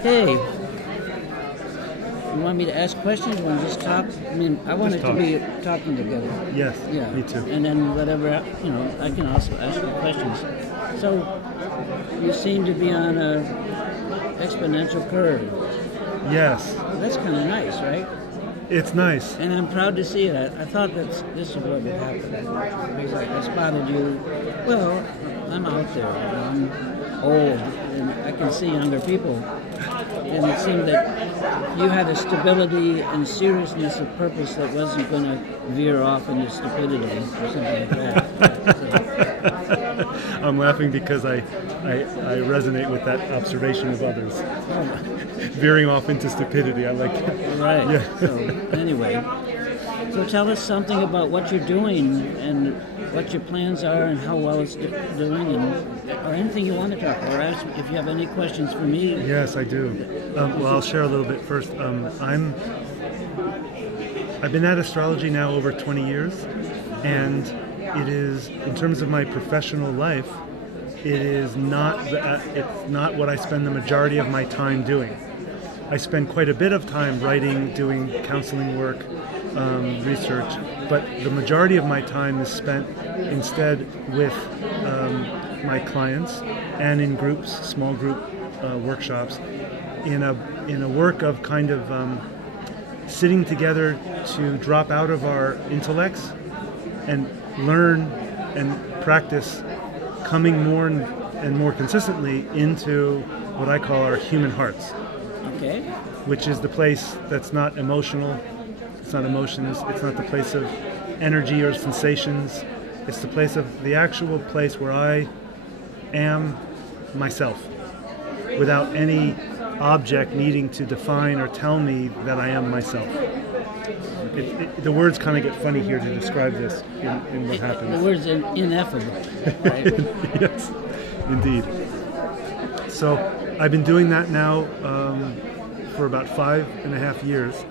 Okay. You want me to ask questions? You want to just talk? I mean, I want it to be talking together. Yes, yeah, me too. And then whatever, I can also ask you questions. So, you seem to be on a exponential curve. Yes. That's kind of nice, right? It's nice. And I'm proud to see it. I thought that this is what would happen. Because I spotted you. Well, I'm out there. I'm old, and I can see younger people. And it seemed that you had a stability and seriousness of purpose that wasn't going to veer off into stupidity or something like that. I'm laughing because I resonate with that observation of others. Veering off into stupidity, I like that. Right. Yeah. So, anyway, so tell us something about what you're doing and what your plans are and how well it's doing, or anything you want to talk about, or ask if you have any questions for me. Yes, I do. Well, I'll share a little bit first. I've been at astrology now over 20 years, and it is, in terms of my professional life, it's not what I spend the majority of my time doing. I spend quite a bit of time writing, doing counseling work, research, but the majority of my time is spent instead with my clients and in groups, small group workshops, in a work of kind of sitting together to drop out of our intellects and learn and practice coming more and more consistently into what I call our human hearts. Okay. Which is the place that's not emotional, it's not emotions, it's not the place of energy or sensations, it's the place of the actual place where I am myself, without any object needing to define or tell me that I am myself. The words kind of get funny here to describe this in what happens. The word's ineffable, right? Yes, indeed. So I've been doing that now for about 5.5 years,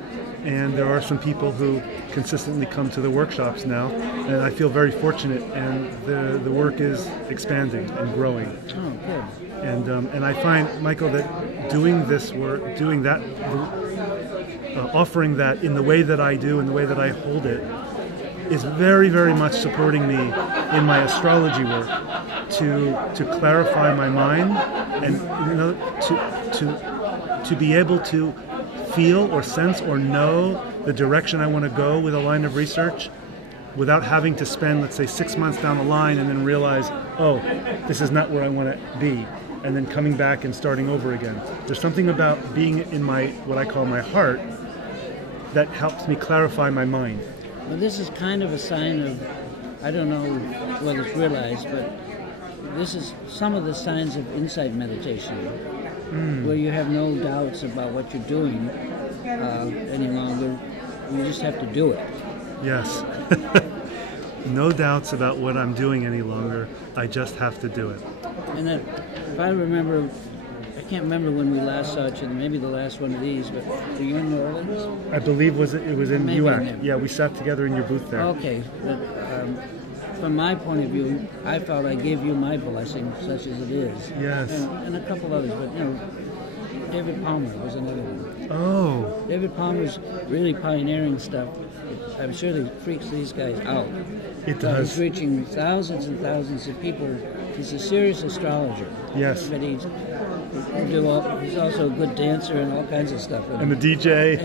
and there are some people who consistently come to the workshops now, and I feel very fortunate, and the work is expanding and growing. Oh, good. And I find, Michael, that doing this work, doing that, offering that in the way that I do, in the way that I hold it, is very, very much supporting me in my astrology work to clarify my mind and to be able to feel or sense or know the direction I want to go with a line of research without having to spend, let's say, 6 months down the line and then realize, oh, this is not where I want to be, and then coming back and starting over again. There's something about being in my, what I call my heart, that helps me clarify my mind. Well, this is kind of a sign of, I don't know whether it's realized, but this is some of the signs of insight meditation, where you have no doubts about what you're doing any longer. You just have to do it. Yes. No doubts about what I'm doing any longer. I just have to do it. And then, if I remember, I can't remember when we last saw each other, maybe the last one of these, but were you in New Orleans? I believe it was in Maybe UAC. Yeah, we sat together in your booth there. Okay. But, from my point of view, I felt I gave you my blessing, such as it is. Yes. And a couple others, but David Palmer was another one. Oh. David Palmer's really pioneering stuff. I'm sure that freaks these guys out. It does. He's reaching thousands and thousands of people. He's a serious astrologer. Yes. But he's also a good dancer and all kinds of stuff. And the DJ.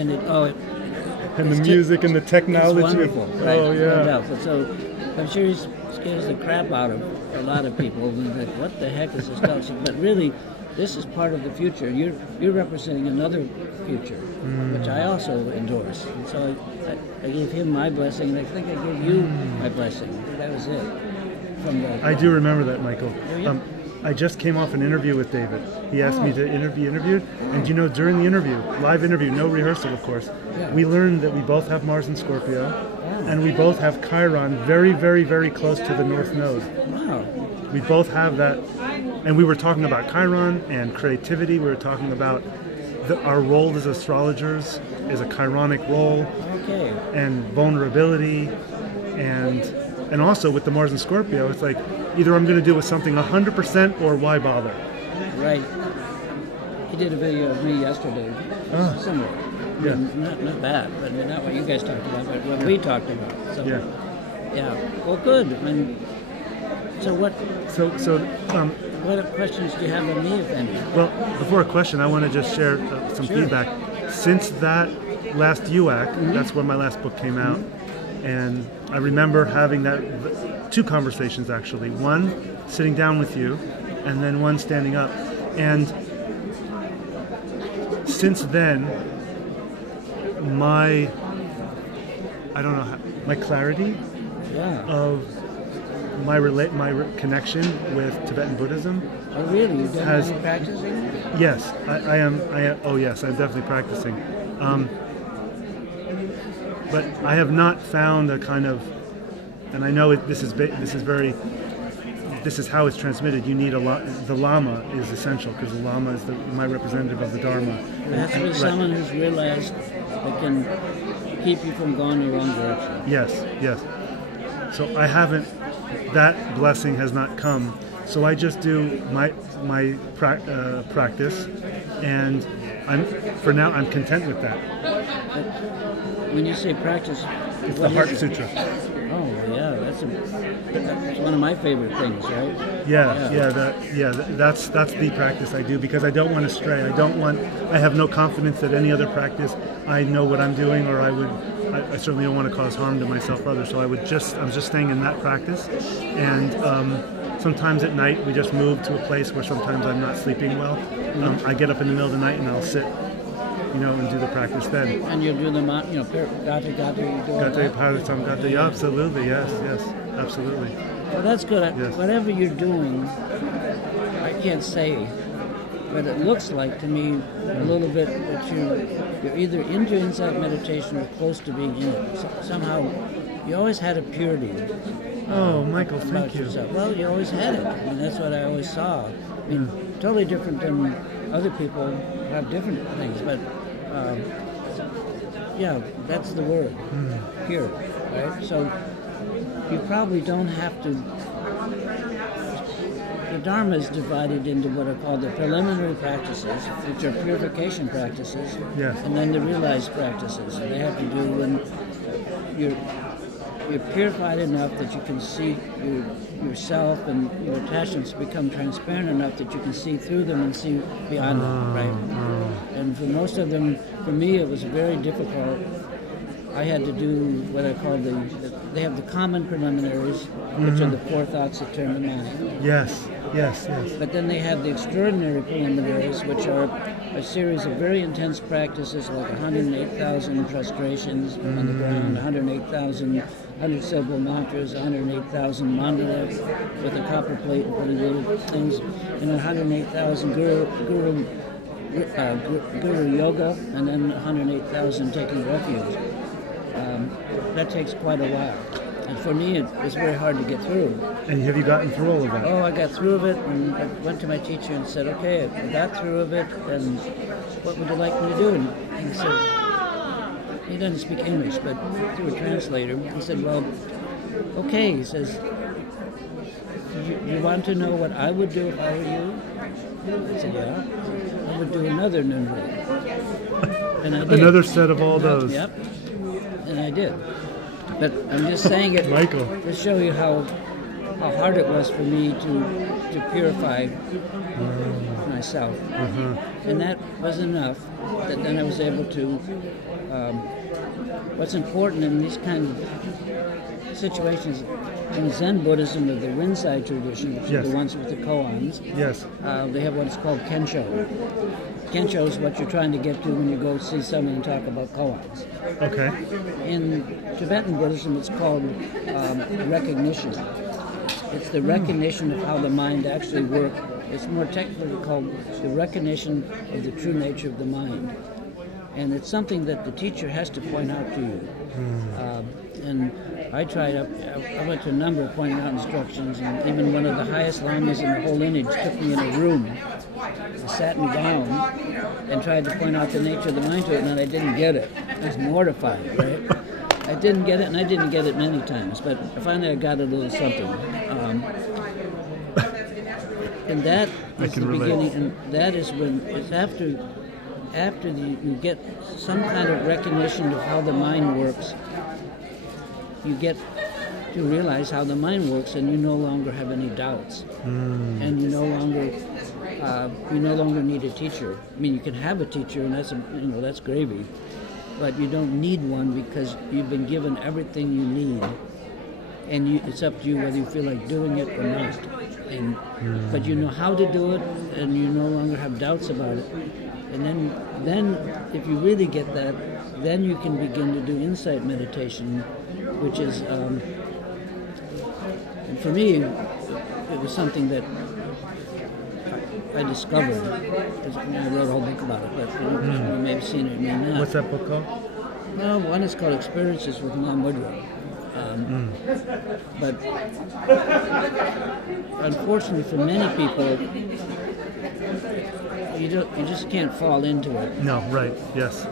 And the music and the technology. It's wonderful. Right? Oh, yeah. No doubt. But so I'm sure he scares the crap out of a lot of people. And like, what the heck is astrology? But really, this is part of the future. You're representing another future, which I also endorse. And so I gave him my blessing, and I think I gave you my blessing. That was it. I do remember that, Michael. I just came off an interview with David. He asked me to be interviewed, and during the interview, live interview, no rehearsal, of course, we learned that we both have Mars in Scorpio, and we both have Chiron very, very, very close to the North Node. Wow. We both have that, and we were talking about Chiron and creativity. We were talking about our role as astrologers is a Chironic role, and vulnerability, and also with the Mars in Scorpio, it's like either I'm going to do with something 100% or why bother? Right. He did a video of me yesterday. Similar. Yeah. Not bad, but not what you guys talked about, but what we talked about. So, Yeah. Well, good. So what? So What questions do you have of me, if any? well, before a question, I want to just share some feedback. Since that last UAC, that's when my last book came out, and I remember having two conversations actually. One sitting down with you, and then one standing up. And since then, my clarity of my connection with Tibetan Buddhism. Oh, really? You've done any practicing? Yes, I am. Oh, yes, I'm definitely practicing. But I have not found a kind of, and I know this is how it's transmitted. You need the Lama is essential because the Lama is my representative of the Dharma. It has to be someone who's realized that can keep you from going the wrong direction. Yes. So I haven't. That blessing has not come. So I just do my practice, and I'm content with that. But when you say practice, it's the Heart Sutra. Oh yeah, that's one of my favorite things, right? That's the practice I do because I don't want to stray. I have no confidence that any other practice I know what I'm doing, or I certainly don't want to cause harm to myself or others. So I'm just staying in that practice, and sometimes at night we just move to a place where sometimes I'm not sleeping well. I get up in the middle of the night and I'll sit, and do the practice then. And you'll do the gata, you do Gata, Paratam, Gata, yeah, absolutely, yes, absolutely. Well, that's good. Yes. Whatever you're doing, I can't say, but it looks like to me a little bit that you're either into insight meditation or close to being in it. So, somehow, you always had a purity. Michael, thank you. Yourself. Well, you always had it. That's what I always saw. Totally different than other people who have different things, but that's the word, pure, right? So you probably don't have to. The Dharma is divided into what are called the preliminary practices, which are purification practices, and then the realized practices. And they have to do when you're purified enough that you can see yourself and your attachments become transparent enough that you can see through them and see beyond them, right? And for most of them, for me, it was very difficult. I had to do what I call they have the common preliminaries, which are the four thoughts that turn the mind. Yes. But then they have the extraordinary preliminaries, which are a series of very intense practices, like 108,000 prostrations on the ground, 108,000 100-syllable mantras, 108,000 mandalas with a copper plate and putting little things, and 108,000 guru yoga, and then 108,000 taking refuge. That takes quite a while. And for me, it was very hard to get through. And have you gotten through all of that? Oh, I got through of it, and I went to my teacher and said, okay, I got through of it, and what would you like me to do? And he said, he doesn't speak English, but through a translator, he said, well, okay, he says, you want to know what I would do if I were you? I said, yeah. I would do another Nunra. And I did. Another set of all those. Yep. And I did. But I'm just saying it Michael, to show you how hard it was for me to purify myself. And that was enough that then I was able to, what's important in these kind of situations, in Zen Buddhism of the Rinzai tradition, which are the ones with the koans, they have what's called kensho. Kensho is what you're trying to get to when you go see someone and talk about koans. Okay. In Tibetan Buddhism, it's called recognition. It's the recognition of how the mind actually works. It's more technically called the recognition of the true nature of the mind. And it's something that the teacher has to point out to you. And I tried, I went to a number of pointing out instructions, and even one of the highest lamas in the whole lineage took me in a room, sat me down, and tried to point out the nature of the mind to it, and I didn't get it. I was mortified, right? I didn't get it, and I didn't get it many times, but finally I got a little something. And that I is can the relate. beginning, and that is when it's after you get some kind of recognition of how the mind works. You get to realize how the mind works, and you no longer have any doubts, and you no longer need a teacher. I mean, you can have a teacher, and that's gravy, but you don't need one because you've been given everything you need, and it's up to you whether you feel like doing it or not. But you know how to do it, and you no longer have doubts about it. And then if you really get that, then you can begin to do insight meditation, which is, and for me, it was something that I discovered. I wrote a whole book about it, but you may have seen it, you may not. What's that book called? Well, one is called Experiences with Mahmudra. But unfortunately for many people, you just can't fall into it. No, right, yes.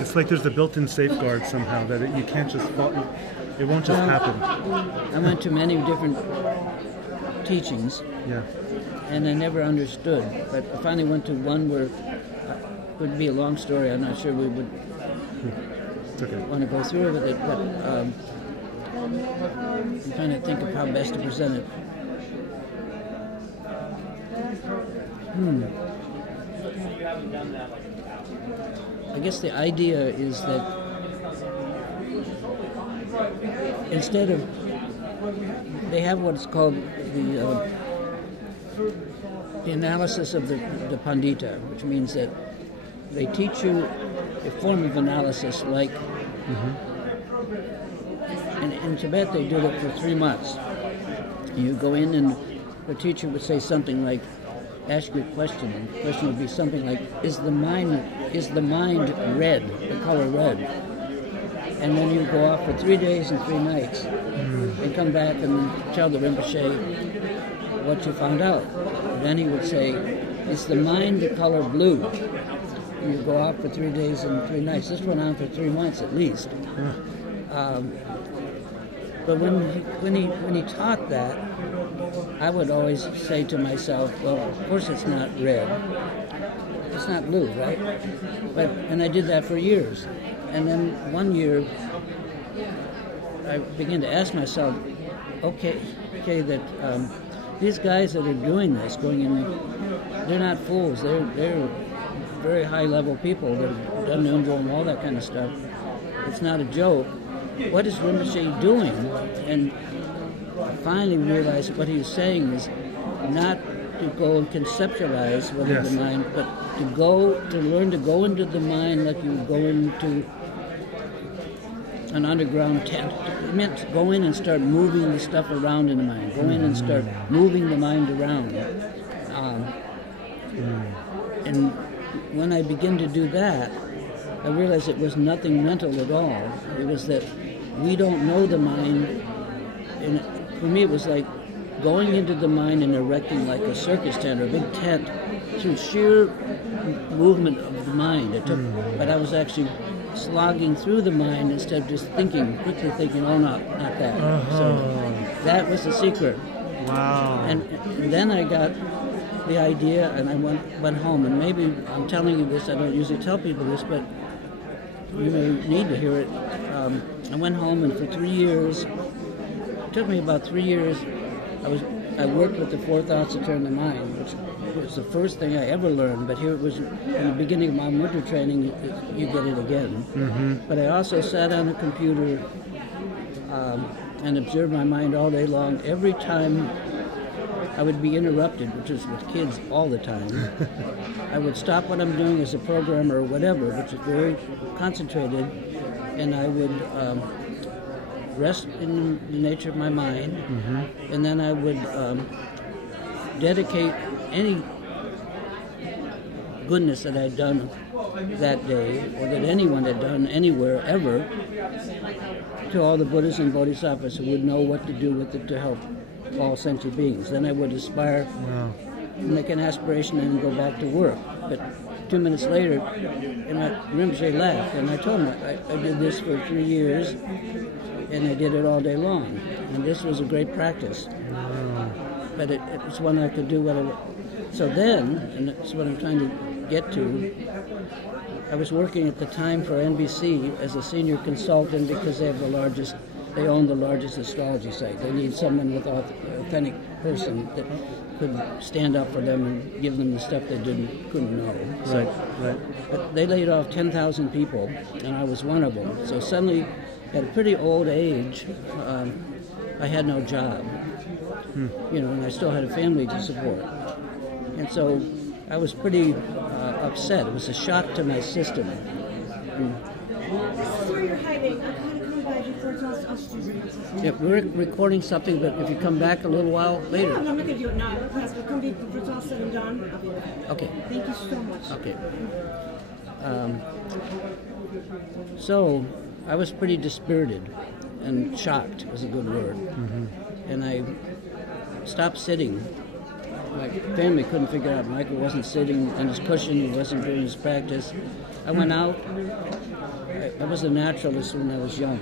It's like there's a built-in safeguard somehow that you can't just fall, it won't just happen. I went to many different teachings, Yeah. and I never understood. But I finally went to one where it would be a long story. I'm not sure we would It's okay. want to go through with it, but I'm trying to think of how best to present it. I guess the idea is that instead of, they have what's called the analysis of the Pandita, which means that they teach you a form of analysis like, in Tibet they do it for 3 months. You go in and the teacher would say something like, ask you a question, and the question would be something like, is the mind red, the color red? And then you go off for 3 days and 3 nights and come back and tell the Rinpoche what you found out. And then he would say, is the mind the color blue? And you go off for 3 days and 3 nights. This went on for 3 months at least. But when he taught that, I would always say to myself, well, of course it's not red. It's not blue, right? And I did that for years. And then one year, I began to ask myself, okay, that these guys that are doing this, going in, they're not fools. They're very high-level people. They've done Undro and all that kind of stuff. It's not a joke. What is Rinpoche doing? And I finally realized what he was saying is not to go and conceptualize what is the mind, but to learn to go into the mind like you would go into an underground tent. It meant to go in and start moving the stuff around in the mind. Go in and start moving the mind around. And when I began to do that, I realized it was nothing mental at all. It was that we don't know the mind. And for me, it was like going into the mind and erecting like a circus tent or a big tent through sheer movement of the mind. But I was actually slogging through the mind instead of just quickly thinking, oh, no, not that. So that was the secret. Wow. And then I got the idea, and I went home. And maybe I'm telling you this, I don't usually tell people this, but you may need to hear it. I went home, and for 3 years, it took me about 3 years, I worked with the 4 thoughts to turn the mind, which was the first thing I ever learned, but here it was in the beginning of my Mudra training, you get it again. But I also sat on a computer and observed my mind all day long. Every time I would be interrupted, which is with kids all the time, I would stop what I'm doing as a programmer or whatever, which is very concentrated, and I would rest in the nature of my mind, and then I would dedicate any goodness that I'd done that day, or that anyone had done anywhere ever, to all the Buddhas and Bodhisattvas who would know what to do with it to help all sentient beings. Then I would aspire, make an aspiration, and go back to work. But 2 minutes later, and Rinpoche laughed, and I told him I did this for 3 years, and I did it all day long. And this was a great practice. but it was when I could do what so then, and that's what I'm trying to get to, I was working at the time for NBC as a senior consultant because they own the largest astrology site. They need someone with authentic person that could stand up for them and give them the stuff they couldn't know. So, Right. but they laid off 10,000 people, and I was one of them. So suddenly, at a pretty old age, I had no job. And I still had a family to support. And so I was pretty upset. It was a shock to my system. This is where you're hiding. I'm going to come by before it's all Yeah, we're recording something, but if you come back a little while later. Yeah, I'm not going to do it now. Class, but come before it's all said and done. Okay. Thank you so much. Okay. So I was pretty dispirited, and shocked is a good word. And I stopped sitting. My family couldn't figure out Michael wasn't sitting on his cushion, he wasn't doing his practice. I went out. I was a naturalist when I was young.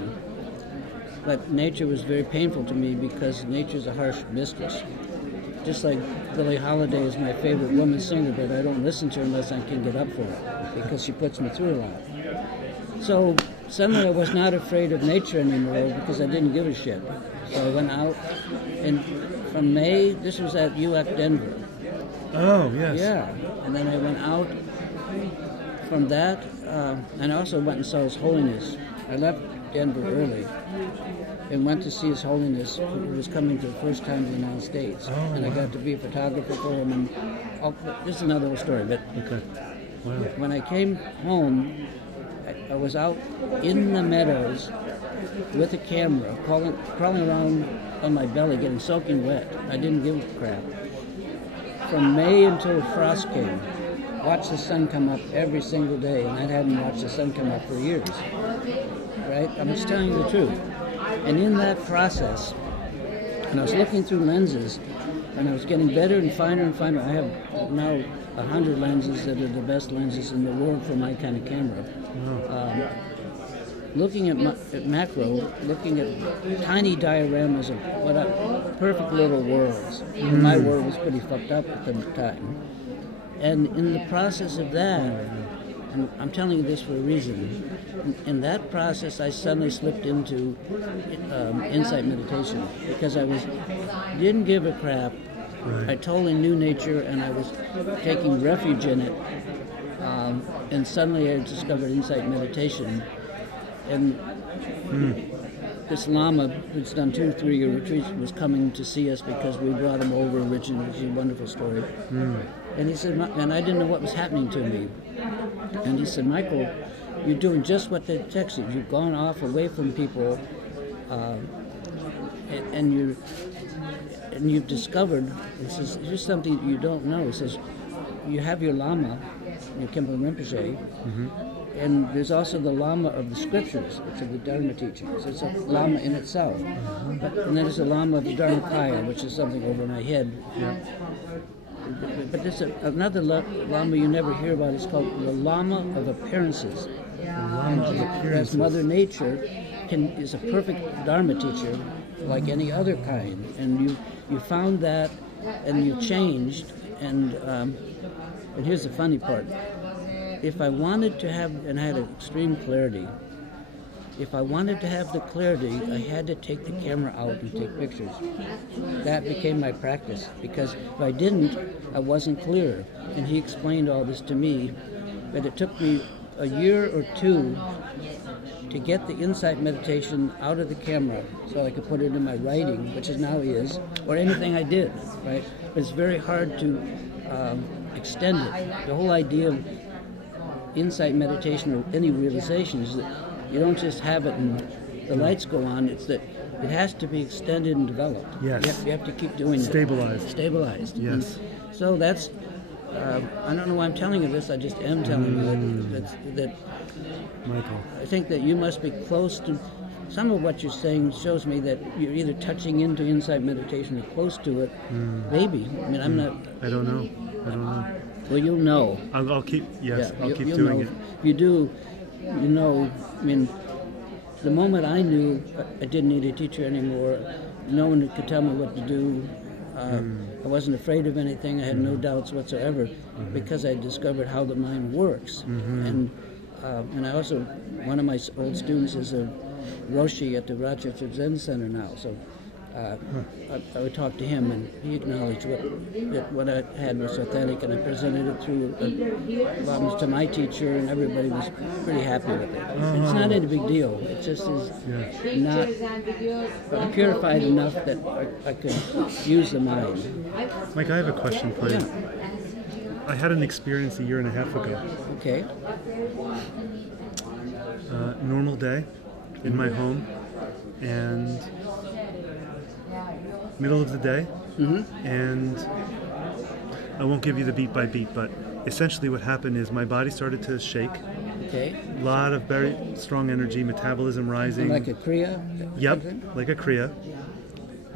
But nature was very painful to me because nature's a harsh mistress. Just like Billie Holiday is my favorite woman singer, but I don't listen to her unless I can get up for it because she puts me through a lot. So suddenly I was not afraid of nature anymore because I didn't give a shit. So I went out, and from May, this was at UAC Denver. Oh, yes. Yeah, and then I went out from that, and I also went and saw His Holiness. I left Denver early and went to see His Holiness, who was coming for the first time to the United States. And I got to be a photographer for him. And this is another story, but when I came home, I was out in the meadows with a camera, crawling around on my belly, getting soaking wet. I didn't give a crap. From May until frost came, watched the sun come up every single day, and I hadn't watched the sun come up for years. Right? I'm just telling you the truth. And in that process, and I was looking through lenses, and I was getting better and finer and finer. I have now 100 lenses that are the best lenses in the world for my kind of camera. Looking at macro, looking at tiny dioramas of perfect little worlds. And my world was pretty fucked up at the time. And in the process of that, and I'm telling you this for a reason, in that process I suddenly slipped into insight meditation because I didn't give a crap. I totally knew nature and I was taking refuge in it. And suddenly I discovered insight meditation. And this Lama, who's done 2 3-year retreats, was coming to see us because we brought him over originally. It was a wonderful story. And he said, and I didn't know what was happening to me. And he said, Michael, you're doing just what they texted. You've gone off away from people, and you've discovered. He says, here's something you don't know. He says, you have your Lama, your Khenpo Rinpoche. And there's also the Lama of the scriptures, it's of the Dharma teachings. It's a Lama in itself. And then there's a Lama of the Dharmakaya, which is something over my head. But there's another Lama you never hear about. It's called the Lama of Appearances. As Mother Nature is a perfect Dharma teacher, like any other kind. And you found that, and you changed. And here's the funny part. If I wanted to have, and I had extreme clarity, if I wanted to have the clarity, I had to take the camera out and take pictures. That became my practice, because if I didn't, I wasn't clear. And he explained all this to me, but it took me a year or 2 to get the insight meditation out of the camera so I could put it in my writing, which is now is, or anything I did, right? But it's very hard to extend it. The whole idea of insight meditation or any realization is that you don't just have it and the lights go on. It's that it has to be extended and developed. Yes. You have to keep doing Stabilized. it. Stabilized. Yes. And so that's, I don't know why I'm telling you this, I just am telling you that Michael. I think that you must be close to, some of what you're saying shows me that you're either touching into insight meditation or close to it. Maybe. I mean, I'm not. I don't know. Well, you'll know. I'll keep. Yes, Yeah, I'll keep you'll doing know. it. If you do, you know. I mean, the moment I knew I didn't need a teacher anymore, no one could tell me what to do. I wasn't afraid of anything. I had no doubts whatsoever because I discovered how the mind works. And I also, one of my old students is a Roshi at the Rochester Zen Center now. So I would talk to him, and he acknowledged that what I had was authentic, and I presented it through to my teacher, and everybody was pretty happy with it. It's not any big deal. It just is not purified enough that I could use the mind. Mike, I have a question for you. Yeah. I had an experience a year and a half ago. Okay. Normal day in my home, and middle of the day, and I won't give you the beat by beat, but essentially what happened is my body started to shake. Okay. A lot of very strong energy, metabolism rising. Like a Kriya? Yep, like a Kriya.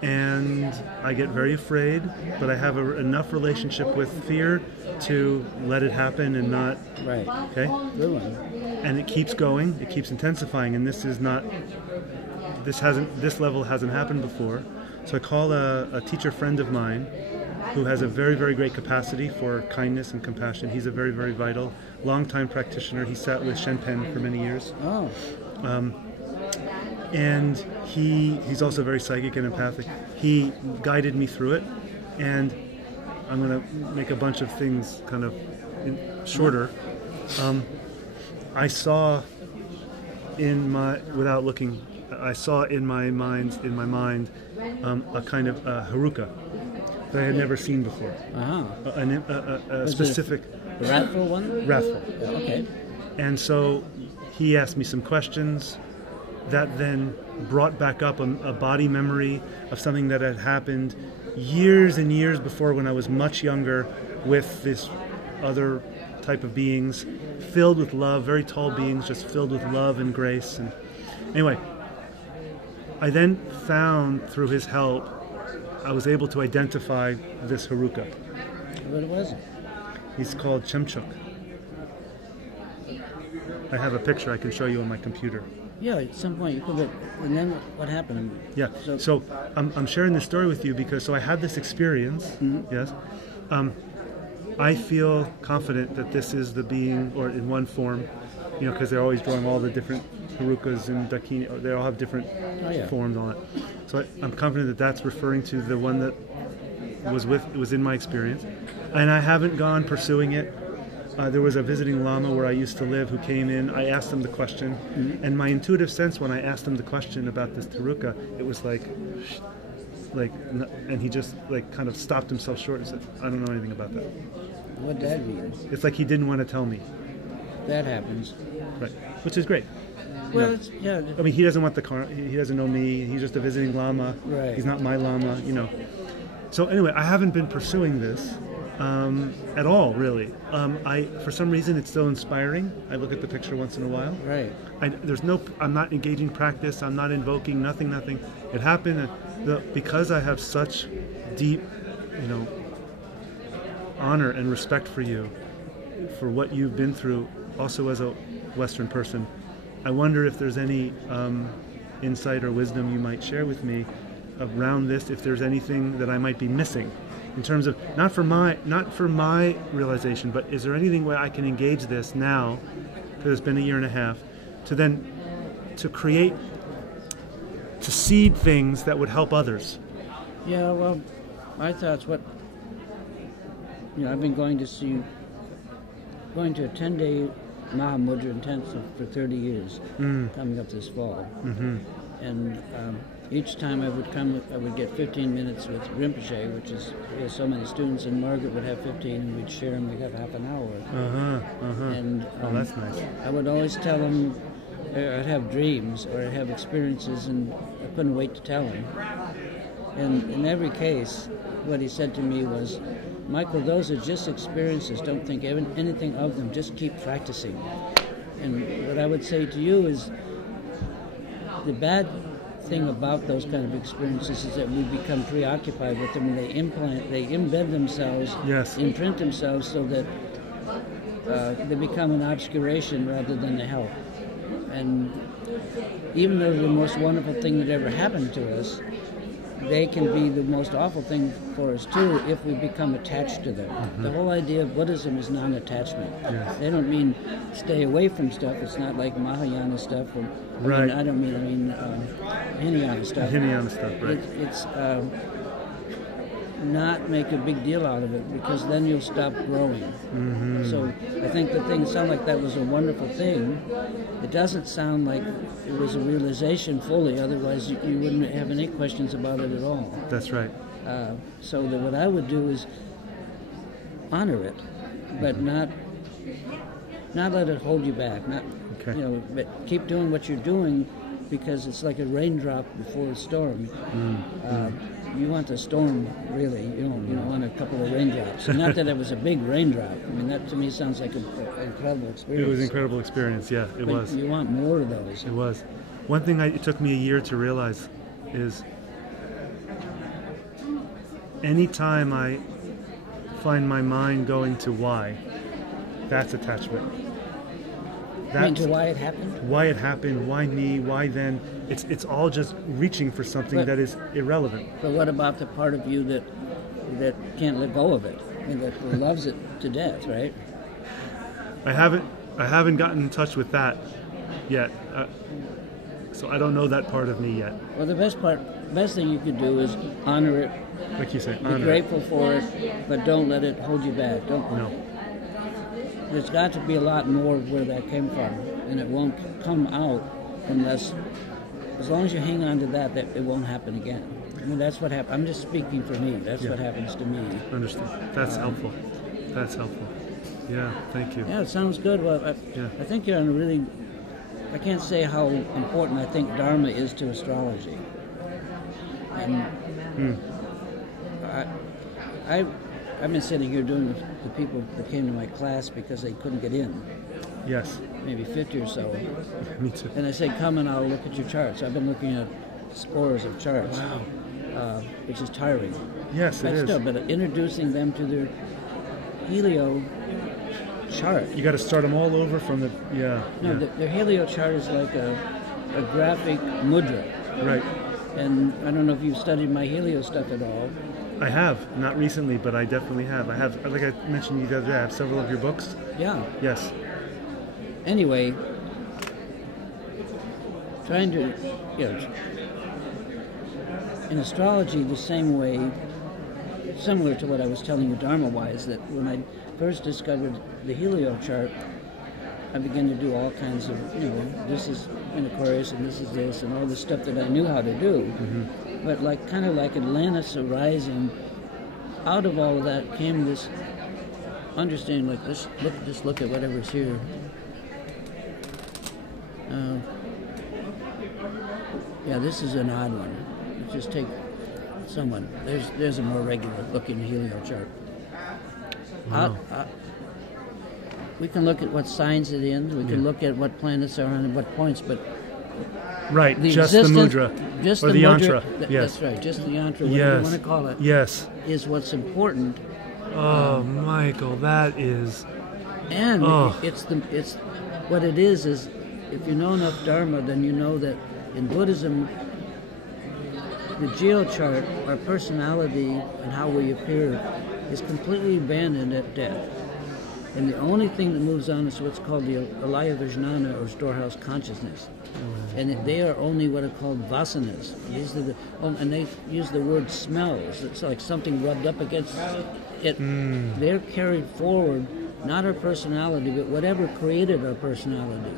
And I get very afraid, but I have enough relationship with fear to let it happen and not... Right. Okay? Good one. And it keeps going, it keeps intensifying, and this level hasn't happened before. So I call a teacher friend of mine who has a very, very great capacity for kindness and compassion. He's a very, very vital, long-time practitioner. He sat with Shenpen for many years. Oh. And he's also very psychic and empathic. He guided me through it, and I'm going to make a bunch of things kind of shorter. I saw without looking, I saw in my mind a kind of haruka that I had never seen before. A specific... A wrathful one? Wrathful. Okay. And so he asked me some questions that then brought back up a body memory of something that had happened years and years before when I was much younger with this other type of beings, filled with love, very tall beings, just filled with love and grace. And anyway, I then found, through his help, I was able to identify this haruka. What was it? He's called Chemchuk. I have a picture I can show you on my computer. Yeah, at some point you could. And then what happened? Yeah. So I'm sharing this story with you because I had this experience. Yes. I feel confident that this is the being, or in one form, because they're always drawing all the different harukas and dakini. They all have different forms on it. So I'm confident that that's referring to the one that was in my experience, and I haven't gone pursuing it. There was a visiting lama where I used to live who came in. I asked him the question, and my intuitive sense when I asked him the question about this haruka, it was like, and he just kind of stopped himself short and said, "I don't know anything about that." What did that mean? It's like he didn't want to tell me. That happens. Right, which is great. Well, yeah. I mean, he doesn't want he doesn't know me. He's just a visiting lama. Right. He's not my lama, So anyway, I haven't been pursuing this at all, really. For some reason, it's so inspiring. I look at the picture once in a while. Right. I'm not engaging practice. I'm not invoking nothing. It happened, because I have such deep, honor and respect for you, for what you've been through, also as a Western person. I wonder if there's any insight or wisdom you might share with me around this, if there's anything that I might be missing in terms of not for my realization, but is there anything where I can engage this now, because it's been a year and a half, to create, to seed things that would help others? Yeah, well, my thoughts, I've been going to a 10-day Mahamudra intensive for 30 years, coming up this fall. And each time I would get 15 minutes with Rinpoche, which is, he has so many students, and Margaret would have 15, and we'd share them. We got half an hour. And that's nice. I would always tell them, I'd have dreams or I'd have experiences, and I couldn't wait to tell him. And in every case, what he said to me was, "Michael, those are just experiences. Don't think anything of them. Just keep practicing." And what I would say to you is, the bad thing about those kind of experiences is that we become preoccupied with them, and they embed themselves, imprint themselves, so that they become an obscuration rather than a help. And even though the most wonderful thing that ever happened to us, they can be the most awful thing for us too if we become attached to them. The whole idea of Buddhism is non-attachment. Yes. They don't mean stay away from stuff. It's not like Mahayana stuff. Right. I mean Hinayana stuff. Hinayana stuff, right. It's not make a big deal out of it, because then you'll stop growing. So I think the thing sounded like that was a wonderful thing. It doesn't sound like it was a realization fully, otherwise you wouldn't have any questions about it at all. That's right. So that what I would do is honor it, but not let it hold you back. Not Okay. but keep doing what you're doing, because it's like a raindrop before a storm. You want a storm, really. You don't want a couple of raindrops. Not that it was a big raindrop. I mean, that to me sounds like an incredible experience. It was an incredible experience, yeah, it But was. you want more of those. It was. One thing it took me a year to realize is anytime I find my mind going to why, that's attachment. I mean, to why it happened? Why it happened, why me, why then. It's all just reaching for something But- that is irrelevant. But what about the part of you that can't let go of it, and that loves it to death, right? I haven't gotten in touch with that yet. So I don't know that part of me yet. Well, the best thing you could do is honor it, Like you say, be honor it. grateful for it, but don't let it hold you back. No. There's got to be a lot more of where that came from, and it won't come out unless, as long as you hang on to that it won't happen again. I mean, that's what happened. I'm just speaking for me. That's what happens to me. Understood. That's helpful. That's helpful. Yeah, thank you. Yeah, it sounds good. Well, I think you're on a really, I can't say how important I think Dharma is to astrology. And I've been sitting here doing the people that came to my class because they couldn't get in, Yes, maybe 50 or so. me too. And I say, come and I'll look at your charts. I've been looking at scores of charts, which is tiring. Yes, it is. But introducing them to their helio chart. You got to start them all over from the, No, their helio chart is like a graphic mudra. Right. And I don't know if you've studied my helio stuff at all. I have, not recently, but I definitely have. I have, like I mentioned you the other day, I have several of your books. Yeah. Yes. Anyway, trying to, in astrology, the same way, similar to what I was telling you Dharma-wise, that when I first discovered the helio chart, I began to do all kinds of, this is in Aquarius and this is this and all the stuff that I knew how to do. But kind of like Atlantis arising, out of all of that came this understanding, like this. Look at whatever's here. This is an odd one. Let's just take someone. There's a more regular looking helio chart. Wow. We can look at what signs it in. We can look at what planets are on and what points, but Right, just the mudra. Just or the the mudra, yantra. Yes. That's right. Just the yantra, whatever you want to call it, Yes. is what's important. Oh, Michael, that is. And Oh. it's what it is if you know enough Dharma, then you know that in Buddhism, the geochart, our personality and how we appear, is completely abandoned at death. And the only thing that moves on is what's called the alaya vijnana, or storehouse consciousness. And they are only what are called vasanas. These are and they use the word smells. It's like something rubbed up against it. They're carried forward, not our personality, but whatever created our personality.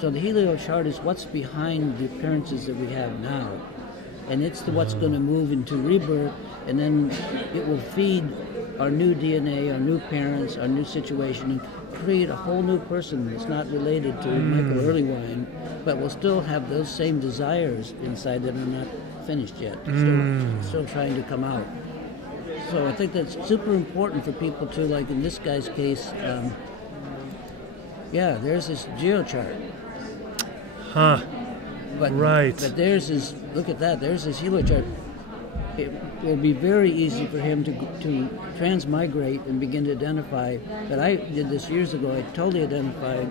So the helio chart is what's behind the appearances that we have now. And it's what's going to move into rebirth, and then it will feed our new DNA, our new parents, our new situation, and create a whole new person that's not related to Michael Erlewine, but will still have those same desires inside that are not finished yet, still trying to come out. So I think that's super important for people too, like in this guy's case, there's this geochart. Huh. Right. But there's his, look at that, there's his helio chart. It will be very easy for him to transmigrate and begin to identify. But I did this years ago. I totally identified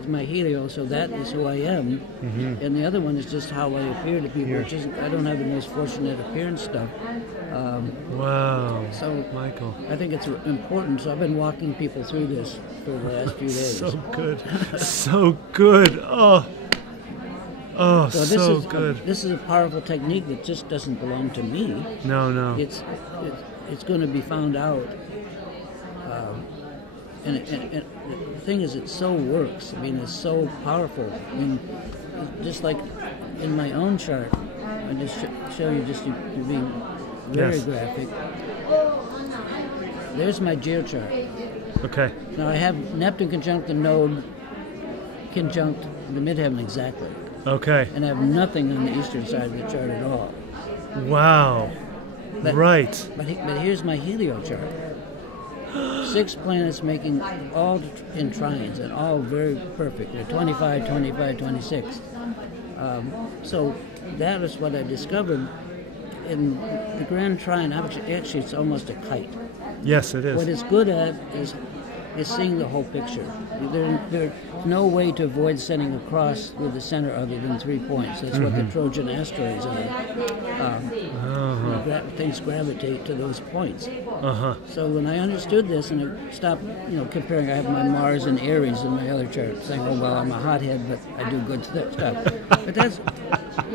is my helio, so that is who I am. And the other one is just how I appear to people. Which is, I don't have the most fortunate appearance stuff. Wow. So, Michael. I think it's important. So I've been walking people through this for the last few days. So good. So good. Oh. Oh, so good. This is a powerful technique that just doesn't belong to me. No. It's going to be found out. And the thing is, it so works. I mean, it's so powerful. I mean, just like in my own chart, I just show you just to be very graphic. There's my geochart. Okay. Now I have Neptune conjunct the node, conjunct the midheaven exactly. Okay. And I have nothing on the eastern side of the chart at all. Wow. Right. But here's my helio chart. 6 planets making all in trines and all very perfect. They're 25, 25, 26. So that is what I discovered in the grand trine. Actually, it's almost a kite. Yes, it is. What it's good at is seeing the whole picture. There's no way to avoid sending across with the center other than 3 points. That's what the Trojan asteroids are. Things gravitate to those points. So when I understood this and I stopped, comparing, I have my Mars and Aries in my other chart, saying, "Oh well, I'm a hothead, but I do good stuff."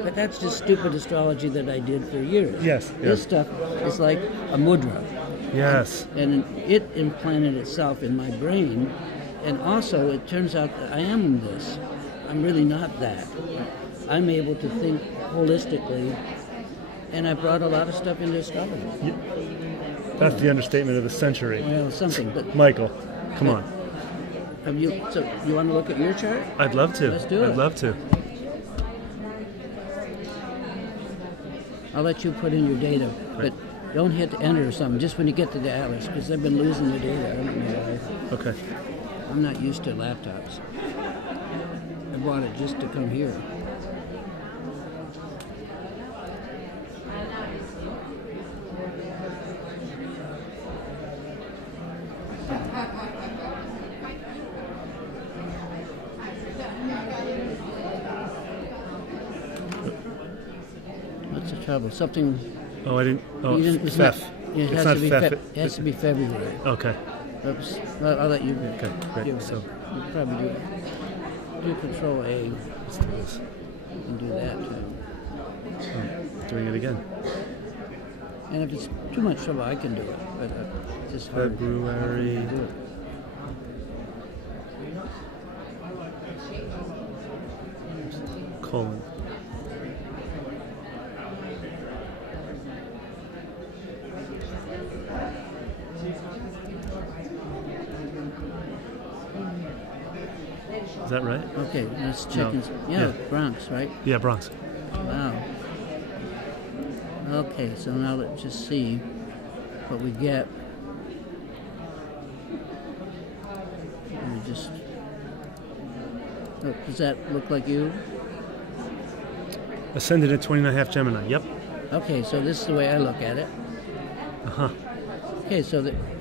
But that's just stupid astrology that I did for years. Yes. This stuff is like a mudra. Yes. And it implanted itself in my brain, and also it turns out that I am this. I'm really not that. I'm able to think holistically, and I brought a lot of stuff into astrology. That's the understatement of the century. Well, something, but Michael, come on. So you want to look at your chart? I'd love to. Let's do it. I'd love to. I'll let you put in your data, but don't hit enter or something, just when you get to the atlas, because I've been losing the data. I don't know why. Okay. I'm not used to laptops. I bought it just to come here. What's the trouble? Something... Oh, I didn't... Oh, it's Fef. It It's has not to be Fef. It has to be February. Okay. Oops. I'll let you do it. Okay, great. You So, probably do Control A let's do this. and do that too. Doing it again. And if it's too much trouble, I can do it. But it's just hard February. to do it. Colon. Is that right? Okay, let's check. No. Yeah, Yeah. Bronx, right? Yeah, Bronx. Wow. Okay, so now let's just see what we get. Let me just... Oh, does that look like you? Ascended at 20.5 Gemini. Yep. Okay, so this is the way I look at it. Uh-huh. Okay,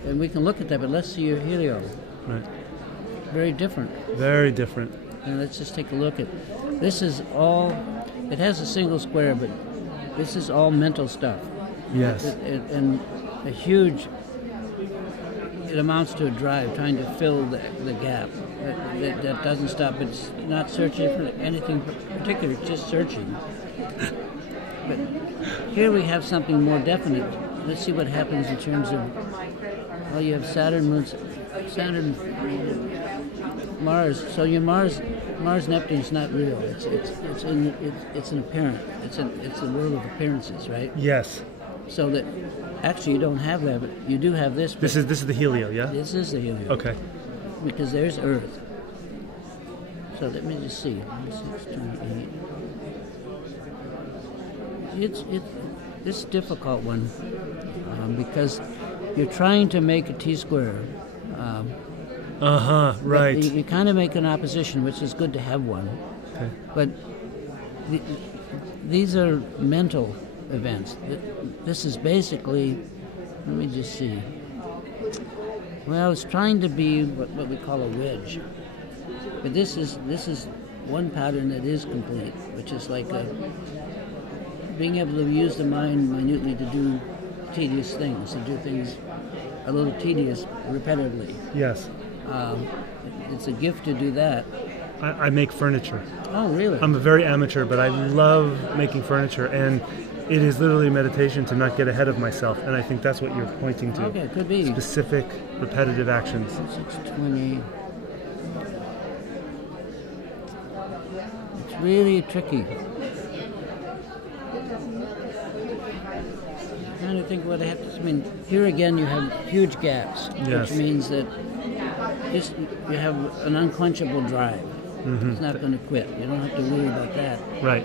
and we can look at that, but let's see your helio. Right. Very different. Very different. And let's just take a look at... This is all... It has a single square, but this is all mental stuff. Yes. And a huge... It amounts to a drive, trying to fill the gap. That doesn't stop. It's not searching for anything particular, it's just searching. But here we have something more definite. Let's see what happens in terms of... Well, you have Saturn, Mars. So your Mars Neptune is not real. It's an apparent. It's the world of appearances, right? Yes. So that actually you don't have that, but you do have this. This is the helio, yeah? This is the helio. Okay. Because there's Earth. So let me just see. 6, 2, 8. It's a difficult one because you're trying to make a T-square. Right. You kind of make an opposition, which is good to have one. Okay. But these are mental events. This is basically, let me just see. Well, it's trying to be what we call a wedge. But this is one pattern that is complete, which is like being able to use the mind minutely to do tedious things, to do things a little tedious repetitively. Yes. It's a gift to do that. I make furniture. Oh, really? I'm a very amateur, but I love making furniture, and it is literally meditation to not get ahead of myself, and I think that's what you're pointing to. Okay, could be. Specific, repetitive actions. 620. It's really tricky. I'm trying to think what I have to... I mean, here again you have huge gaps, Yes. which means that you have an unquenchable drive. Mm-hmm. It's not going to quit. You don't have to worry about that. Right.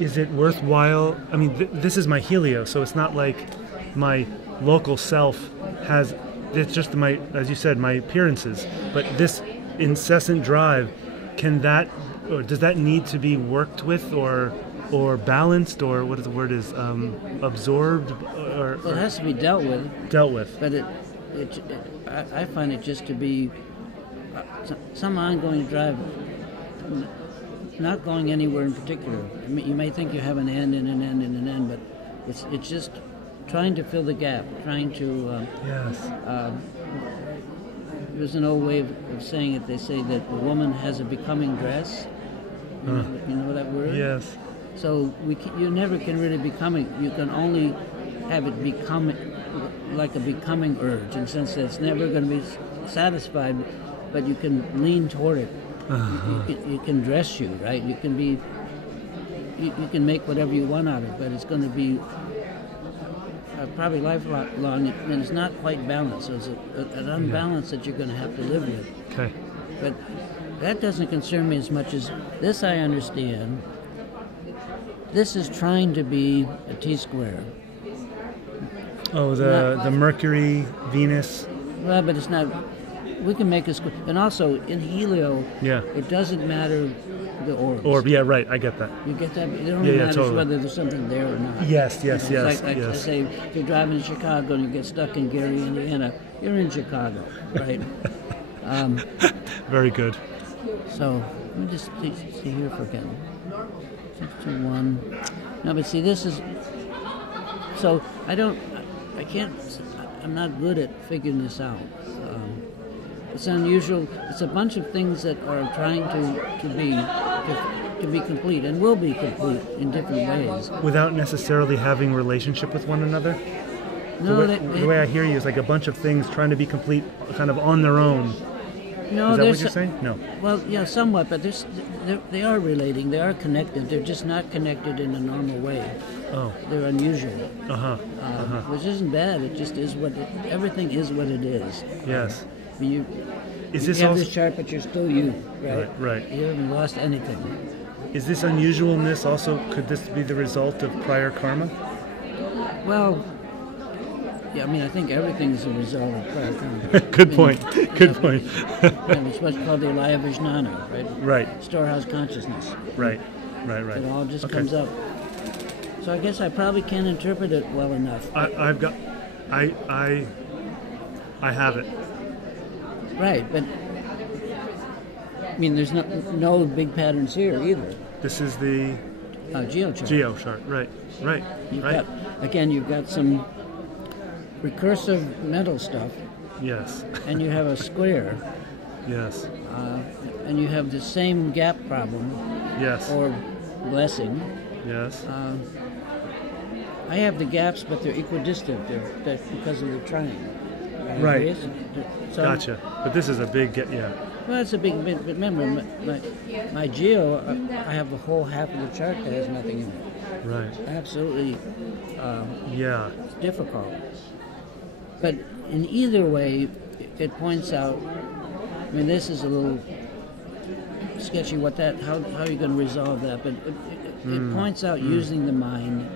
Is it worthwhile? I mean, this is my helio, so it's not like my local self has. It's just my, as you said, my appearances. But this incessant drive, or does that need to be worked with, or balanced, or what the word is, absorbed, or Well, it has to be dealt with. Dealt with. But I find it just to be some ongoing drive, not going anywhere in particular. I mean, you may think you have an end and an end and an end, but it's just trying to fill the gap, trying to... yes. There's an old way of saying it. They say that a woman has a becoming dress. You know that word? Yes. So you never can really become it. You can only have it become like a becoming urge, in the sense that it's never going to be satisfied, but you can lean toward it. It can dress you, right? You can be. You can make whatever you want out of it, but it's going to be probably lifelong, and it's not quite balanced. So it's an unbalance that you're going to have to live with. Okay. But that doesn't concern me as much as this. I understand. This is trying to be a T-square. Oh, the Mercury, Venus. Well, but it's not. We can make a square. And also, in helio, it doesn't matter the orbs. Yeah, right. I get that. You get that? It only matters totally. whether there's something there or not. Yes. Like I say, if you're driving to Chicago and you get stuck in Gary, Indiana, you're in Chicago, right? Very good. So, let me just see here for again. 621. No, but see, this is... So, I'm not good at figuring this out. It's unusual. It's a bunch of things that are trying to be complete, and will be complete in different ways. Without necessarily having relationship with one another? No, the way I hear you is like a bunch of things trying to be complete kind of on their own. No, is that what you're saying? No. Well, yeah, somewhat, but they are relating. They are connected. They're just not connected in a normal way. Oh. They're unusual. Which isn't bad. It just is everything is what it is. Yes. You have this chart, but you're still you, right? Right. You haven't lost anything. Is this unusualness also, could this be the result of prior karma? Well, yeah, I mean, I think everything is a result of prior karma. Good point. Good point. It's what's called the Alaya Vijnana, right? Right. Storehouse consciousness. Right. It all just comes up. So I guess I probably can't interpret it well enough. I have it. Right, but I mean, there's no big patterns here either. This is the geo chart. Geo chart, right. You've got some recursive mental stuff. Yes. And you have a square. Yes. And you have the same gap problem. Yes. Or blessing. Yes. I have the gaps, but they're equidistant. That's because of the triangle. Right. So, gotcha. But this is a big, Well, it's a big bit. But remember, my geo, I have the whole half of the chart that has nothing in it. Right. Absolutely. It's difficult. But in either way, it points out. I mean, this is a little sketchy. How are you going to resolve that? But it points out using the mind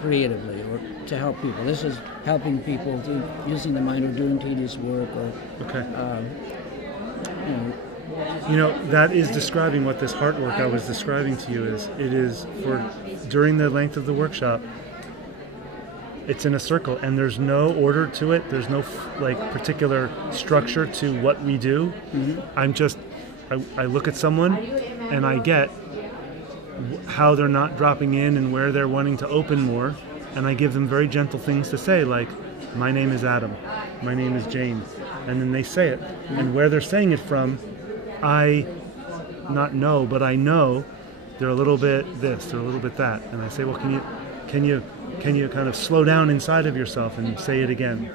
creatively or to help people. This is helping people through using the mind or doing tedious work or. Okay. That is describing what this heart work I was describing to you is. It is for during the length of the workshop. It's in a circle, and there's no order to it. There's no like particular structure to what we do. I'm just, I look at someone, and I get how they're not dropping in and where they're wanting to open more, and I give them very gentle things to say, like, my name is Adam, my name is Jane, and then they say it, and where they're saying it from, I not know, but I know they're a little bit this, they're a little bit that, and I say, well, can you kind of slow down inside of yourself and say it again?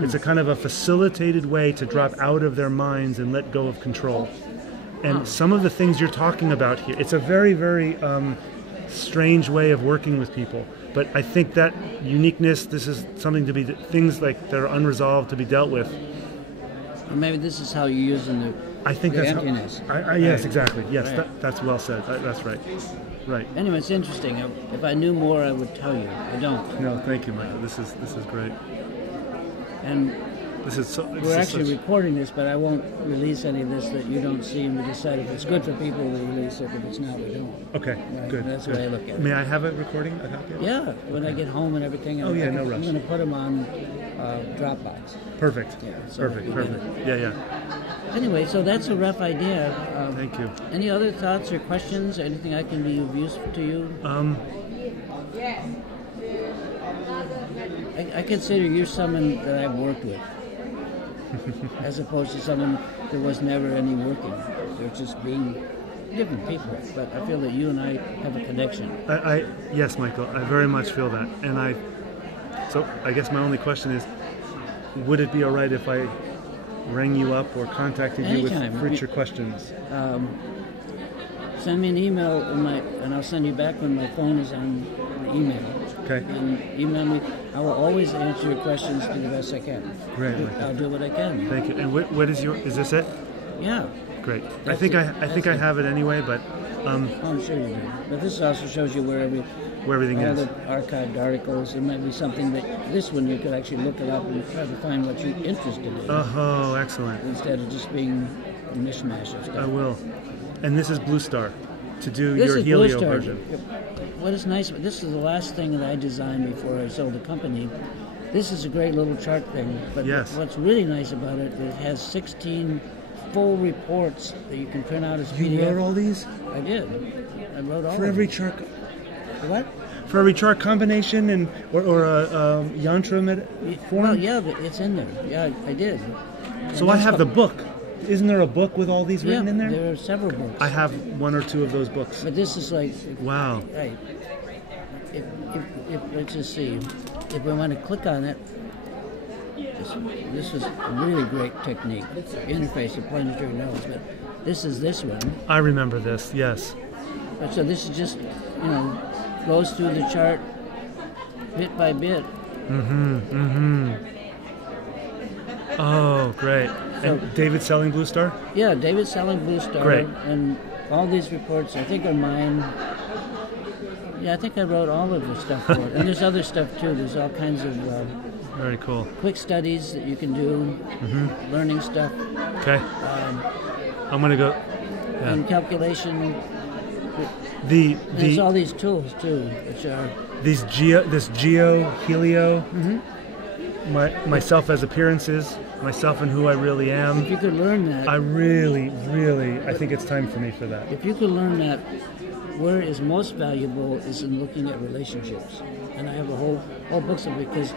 It's a kind of a facilitated way to drop out of their minds and let go of control. And some of the things you're talking about here, it's a very, very strange way of working with people. But I think that uniqueness, this is something to be, things like that are unresolved to be dealt with. Or maybe this is how you're using the I think the that's emptiness. yes, exactly. Yes, Right. That's well said. That's right. Right. Anyway, it's interesting. If I knew more, I would tell you. I don't. No, thank you, Michael. This is great. And This is so. we're actually recording this, but I won't release any of this that you don't see, and we decide if it's good for people, we release it. If it's not, we don't. Okay, Right, good. that's the good. way I look at it. May I have a recording? A copy of it? Yeah, when I get home and everything. Oh, yeah, no I'm rush. going to put them on Dropbox. Perfect. Yeah, so Perfect. you get Perfect. Yeah. Anyway, so that's a rough idea. Thank you. Any other thoughts or questions? Anything I can be of use to you? I consider you someone that I've worked with, as opposed to someone there was never any working. They're just being different people. But I feel that you and I have a connection. Yes, Michael. I very much feel that, and So I guess my only question is, would it be all right if I rang you up or contacted you Anytime. with future questions? Send me an email and I'll send you back when my phone is on the email. Okay. And email me. I will always answer your questions to the best I can. Great. I'll do what I can. Thank you. And what is is this it? Yeah. Great. I That's think it. I think I have it anyway, but I'm sure you do. But this also shows you where everything all is. the archived articles. It might be something that this one you could actually look it up and try to find what you're interested in. Oh, excellent. Instead of just being a mishmash of stuff. I will. And this is Blue Star to do This your is Helio Blue Star. version. What is nice, this is the last thing that I designed before I sold the company. This is a great little chart thing, but Yes. what's really nice about it, it has 16 full reports that you can print out as You PDF. wrote all these? I did. I wrote all For of every them. chart, What? for every chart combination and or a yantra form. Well, yeah, but it's in there. Yeah, I did. So I have the book. Isn't there a book with all these written in there? There are several books. I have one or two of those books. But this is like, Wow. right. Let's just see. If we want to click on it, this is a really great technique. Interface of planetary nodes, but this is this one. I remember this. Yes. So this is just, goes through the chart bit by bit. Oh, great. And David selling Blue Star? Yeah, David's selling Blue Star. Great. And all these reports, I think, are mine. Yeah, I think I wrote all of the stuff for it. And there's other stuff, too. There's all kinds of Very cool. quick studies that you can do, learning stuff, Okay. I'm gonna go. Yeah. and calculation. The There's all these tools, too, which are... this geo helio. Myself as appearances, myself and who I really If am. you could learn that... I really, I think it's time for me for that. If you could learn that, where is most valuable is in looking at relationships. And I have a whole books of it, because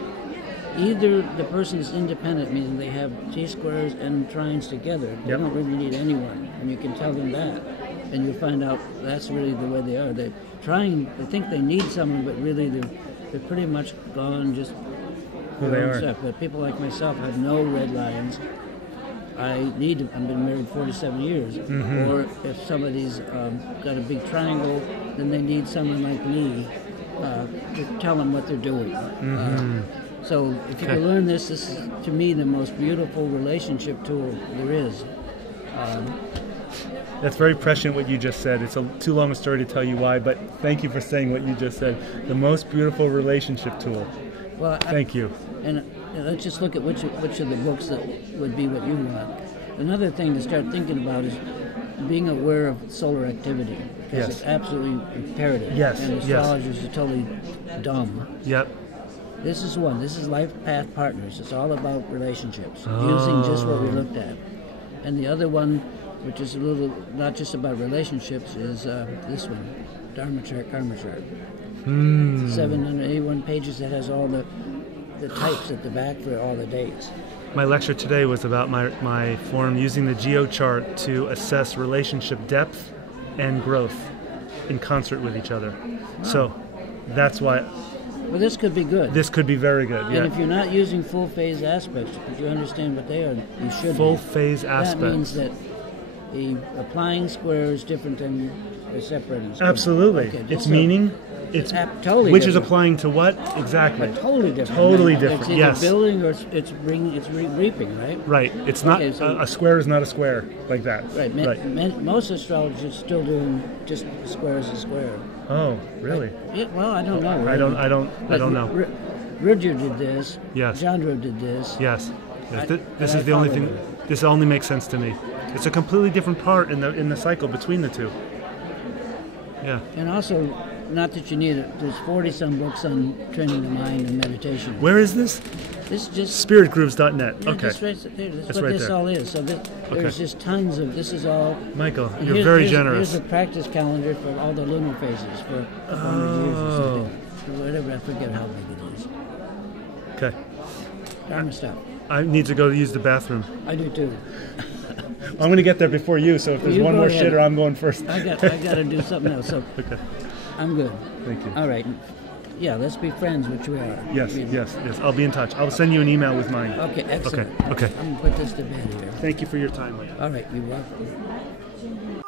either the person is independent, meaning they have T-squares and trines together. They Yep. don't really need anyone, and you can tell them that. And you'll find out that's really the way they are. They think they need someone, but really they're pretty much gone just Who their they own are. stuff. But people like myself have no red lines. I've been married 47 years. Or if somebody's got a big triangle, then they need someone like me to tell them what they're doing. So if you can learn this is, to me, the most beautiful relationship tool there is. That's very prescient what you just said. It's too long a story to tell you why, but thank you for saying what you just said. The most beautiful relationship tool. Well, Thank you. And let's just look at which of the books that would be what you want. Another thing to start thinking about is being aware of solar activity. Because Yes. it's absolutely imperative. Yes, And yes. astrologers are totally dumb. Yep. This is one. This is Life Path Partners. It's all about relationships, using just what we looked at. And the other one, which is a little not just about relationships, is this one, Dharma Chart, Karma Chart. 781 pages that has all the types at the back for all the dates. My lecture today was about my form using the geo chart to assess relationship depth and growth in concert with each other. So that's why. Well, this could be good. This could be very good. And if you're not using full phase aspects, but you understand what they are, you should. Full phase aspects. That means that the applying square is different than the separating square. Absolutely. Okay, its so meaning, it's totally which different. is applying to what exactly? But totally different. Totally It's different. either Yes. building or it's reaping, right? Right. It's not Okay, so- a square is not a square like that. Right. Most astrologers are still doing just square as a square. Oh, really? Yeah, well, I don't know. I don't know. Rudyard did this. Yes. Chandra did this. Yes. Yes. This I is the only follow thing. This only makes sense to me. It's a completely different part in the cycle between the two. Yeah. And also, not that you need it. There's 40-some books on training the mind and meditation. Where is this? This is just spiritgrooves.net. yeah, Okay. just right there. That's It's what right this there. all is. So there's just tons of. This is all. Michael, and you're very here's generous. Here's a practice calendar for all the lunar phases for 100 years or something. Or whatever. I forget how big it is. Okay. Dharma stuff. I need to go use the bathroom. I do too. I'm going to get there before you, so if there's You one go more ahead. shitter, I'm going first. I got to do something else. So Okay. I'm good. Thank you. All right. Yeah, let's be friends, which we are. Yes. I'll be in touch. I'll send you an email with mine. Okay, excellent. Okay. I'm going to put this to bed here. Thank you for your time, Leah. All right, you're welcome.